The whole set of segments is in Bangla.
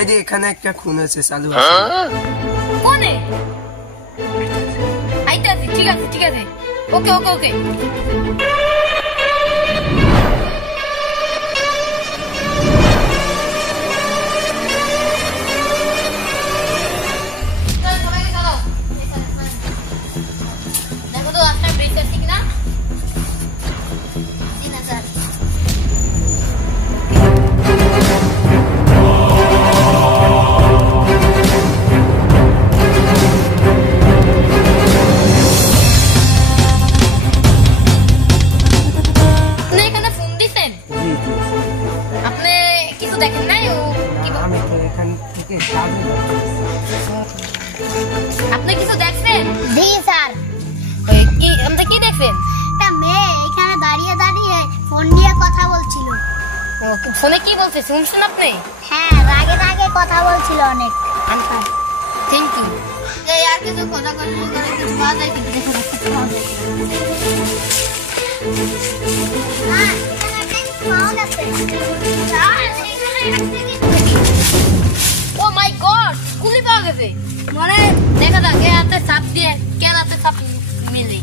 সিআইডি এখানে একটা খুন হয়েছে চালু কোনে আইতাছি ঠিক আছে ওকে দেখো তো আপনার ব্রেক ঠিক না দেখেন নাই ও আমি তো এখান থেকে আপনি কিছু দেখছেন জি স্যার কি আমরা কি দেখছেন একটা মেয়ে এখানে দাঁড়িয়ে ফোন নিয়ে কথা বলছিল ফোনে কি বলছে শুনছেন আপনি হ্যাঁ রাগে কথা বলছিল অনেক থ্যাংক ইউ এই আর কিছু কথা করে কিছু পাওয়া যায় কিন্তু দেখো ও মাই গড কুলি পাওয়া গেছে মানে দেখা যাক এ হাতে সাপ দিয়ে কেন হাতে সাপ মিলে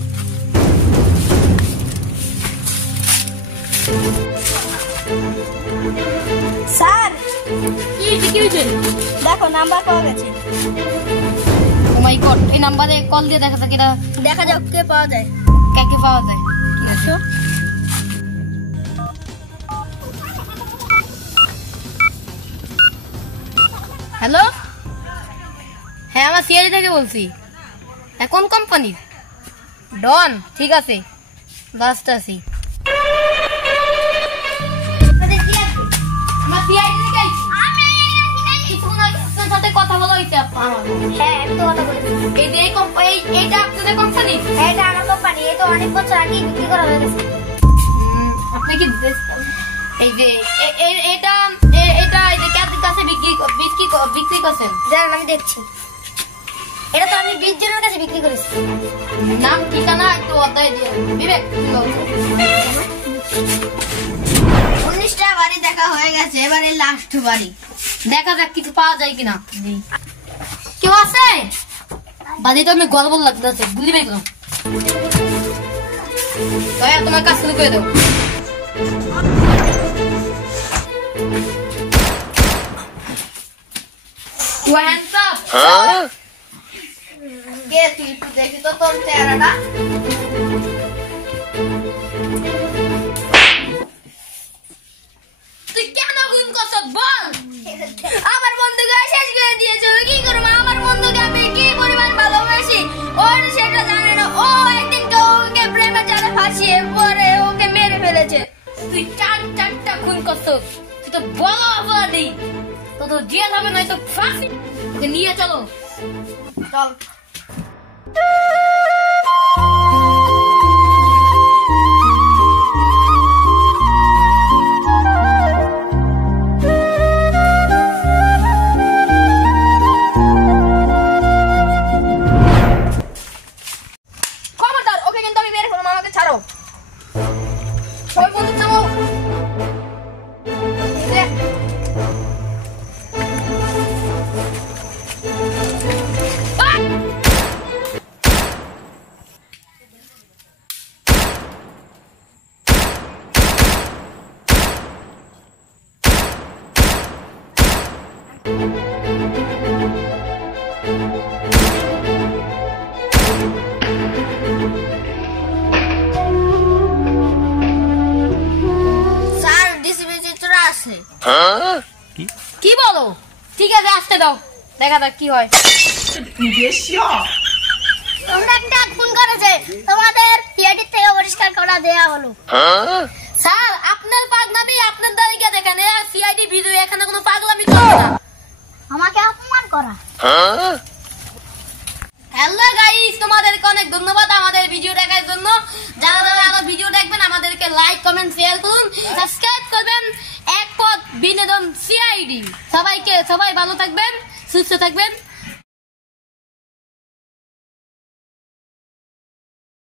স্যার কি হয়েছে দেখো নাম্বার পাওয়া গেছে ও মাই গড এই নাম্বারে কল দিয়ে দেখা যাক এটা দেখা যাক কে পাওয়া যায় কাকে পাওয়া যায় আসো হ্যালো হ্যাঁ আমার সিআইডি থেকে বলছি কোন কোম্পানি ডন ঠিক আছে লাস্ট আছি আমার সিআইডি থেকে কিছুক্ষণ সাথে কথা বলা হয়েছে হ্যাঁ আমি তো কথা বলেছি এই যে এইটা আপনাদের কোম্পানি এটা আমার কোম্পানি এটা অনেক বছর আগে বিক্রি করা হয়ে গেছে আপনি কি এই যে এটা এই যে কাদের কাছে বিক্রি করছেন জানেন আমি দেখছি এটা তো আমি 20 জনের কাছে বিক্রি করেছি নাম ঠিকানা একটু অধ্যায় দিয়ে বিবেক 19টা বাড়ি দেখা হয়ে গেছে এবারে লাস্ট বাড়ি দেখা যাক কিছু পাওয়া যায় কিনা কেউ আছে বাড়ি তো আমি গল্প লাগতেছে বুঝলি ভাই কেন তোমার কাজ শুরু করে দেবো hands up কে তুই দেখি তো তোর চেহারাটা তুই কেন গুণ করছ বল আমার বন্ধুকে শেষ করে দিয়েছে কি করবো আমার বন্ধুকে আমি কি পরিমাণ ভালোবাসি ওর সেটা জানে না ও একদিন ওকে প্রেমে জালে ফাঁসিয়ে পরে ওকে মেরে ফেলেছে তুই চারটা খুন করছ তুই তো বড় অপরাধী তো জেল হবে নয়তো ফাঁসি ওকে নিয়ে চলো চল খবরদার ওকে কিন্তু আমি মেরে ফেলবো আমাকে ছাড়ো সবাই বন্ধু থামো স্যার ডিসিপি চিত্র আছে কি বলো ঠিক আছে আসতে দাও দেখা যাক কি হয় তোমরা একটা খুন করেছে তোমাদের পিআইডি থেকে পরিষ্কার করা দেয়া হলো স্যার আপনার পাগলামি আপনার তালিকা দেখেন সিআইডি ভিডিও এখানে কোনো পাগলামি করবে না আমাকে অপমান করা হ্যালো গাইস তোমাদেরকে অনেক ধন্যবাদ আমাদের ভিডিও দেখার জন্য যারা যারা আরো ভিডিও দেখবেন আমাদেরকে লাইক কমেন্ট শেয়ার করুন সাবস্ক্রাইব করবেন এক পথ বিনোদন সিআইডি সবাই ভালো থাকবেন সুস্থ থাকবেন